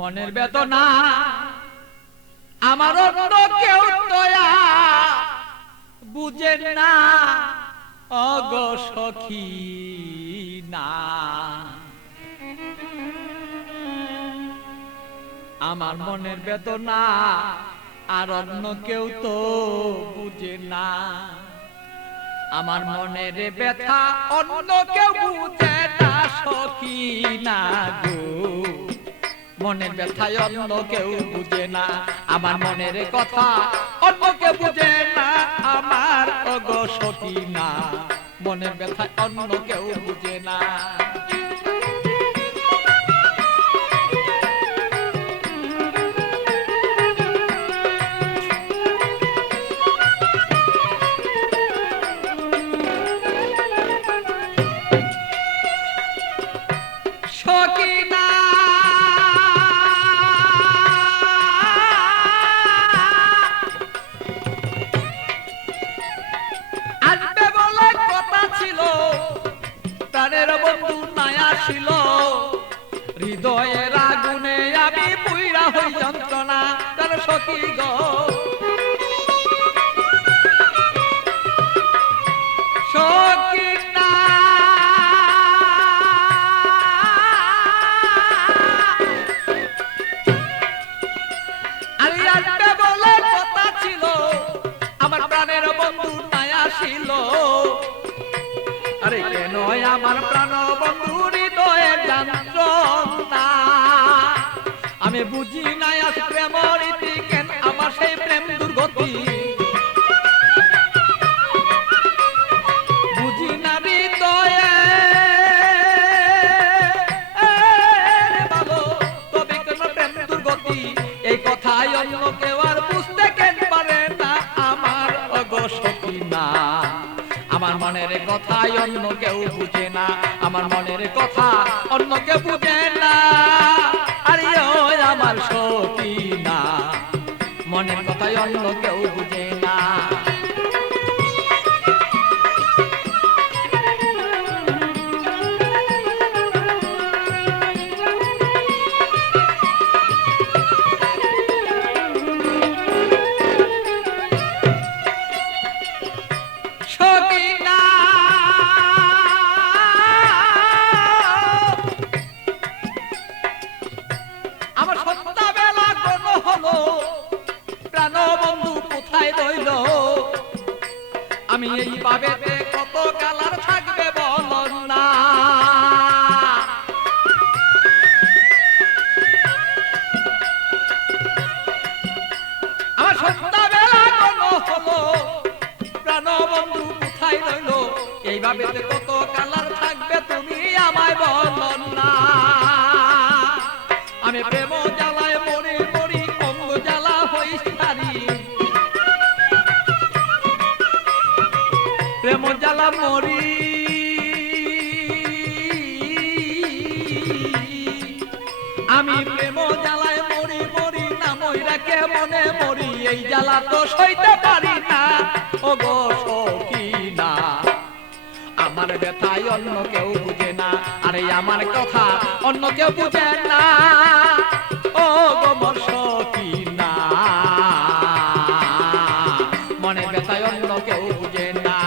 মনের বেদনা আমার অন্য কেউ দয়া বুঝে না অগো সখী না। আমার মনের বেদনা আর অন্য কেউ তো বুঝে না। আমার মনের ব্যথা অন্য কেউ বুঝে না সখী না গো। মনের ব্যথায় অন্য কেউ বুঝে না, আমার মনের কথা অন্য কেউ বুঝে না আমার অগো সখী না। মনের ব্যথায় অন্য কেউ বুঝে না। হৃদয়ের আগুনে আমি পুইরা হই যন্ত্রণা তার সখী গো। সখী না আরে আসবে বলে কথা ছিল, আমার প্রাণের বন্ধু নাই আসিল। আরে কেন আমার প্রাণ বন্ধু হৃদয়ের যন্ত্রণা আমি বুঝি নাই আজ প্রেমের রীতি কেন আমার সেই প্রেম দুর্গতি। বুঝি না হৃদয়ে ভালো তবে কেন প্রেম দুর্গতি। এই কথাই অন্য কেউ আর বুঝতে কেন পারে না আমার অগো সখী না। আমার মনের কথাই অন্য কেউ বুঝে না, আমার মনের কথা অন্য কেউ বুঝে না। আরে ওই আমার সখী না, মনের কথাই অন্য কেউ বুঝে না। আমি এই ভাবেতে কত কালার থাকবে বলন না। আমার সন্ধ্যাবেলা কোন হলো প্রাণ বন্ধু কোথায় রইল। এই ভাবেতে কত কালার থাকবে তুমি আমায় বলন না। আমি প্রেম জ্বালায় মরি মরি অঙ্গ জ্বালা হই সারি। প্রেম জ্বালা মরি আমি প্রেম জ্বালায় মরি মরি না মইরা কে মনে মরি। এই জ্বালা তো সইতে পারি না ওগো সখী না। আমার ব্যথায় অন্য কেউ বুঝে না, আরে আমার কথা অন্য কেউ বুঝে না ওগো মোর সখী না। মনের ব্যথায় অন্য কেউ বুঝে না।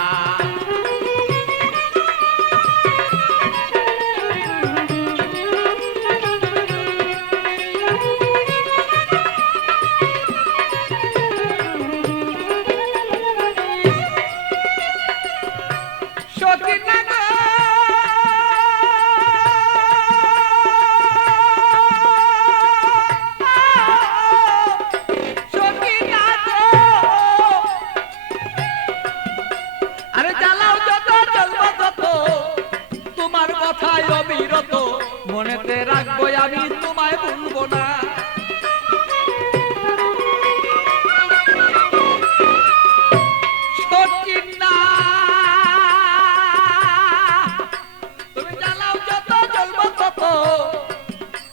মনেতে রাখবো আমি তোমায় ভুলবো না। সখী না তুমি জ্বালাও যত জ্বলবো তত,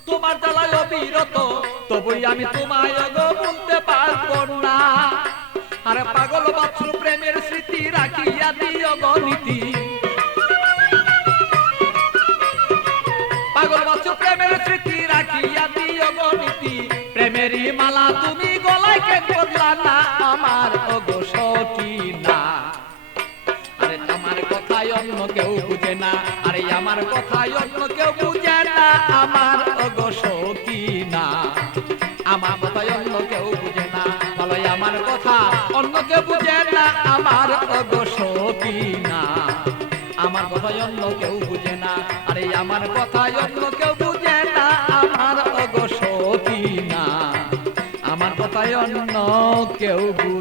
তোমার জ্বালায় অবিরত তবুই আমি তোমায় গো ভুলতে পারবো না। আরে পাগল বাচ্চু প্রেমের স্মৃতি রাখিয়া দিও গো নীতি। পাগল বাচ্চু প্রেমের স্মৃতি রাখিয়া দিও গো নীতি। কথায় কেন বললা না আমার ওগো সখী না আরে আমার কথায় অন্য কেউ বুঝে না আরে আমার কথায় অন্য কেউ বুঝে না আমার ওগো সখী না আমার কথায় অন্য কেউ বুঝে না বলো আমার কথা অন্য কেউ বুঝে না আমার ওগো সখী না আমার কথায় অন্য কেউ বুঝে না আরে আমার কথায় অন্য কেউ বুঝে না আমার ওগো সখী না আমার কথায় অন্য কেউ বুঝে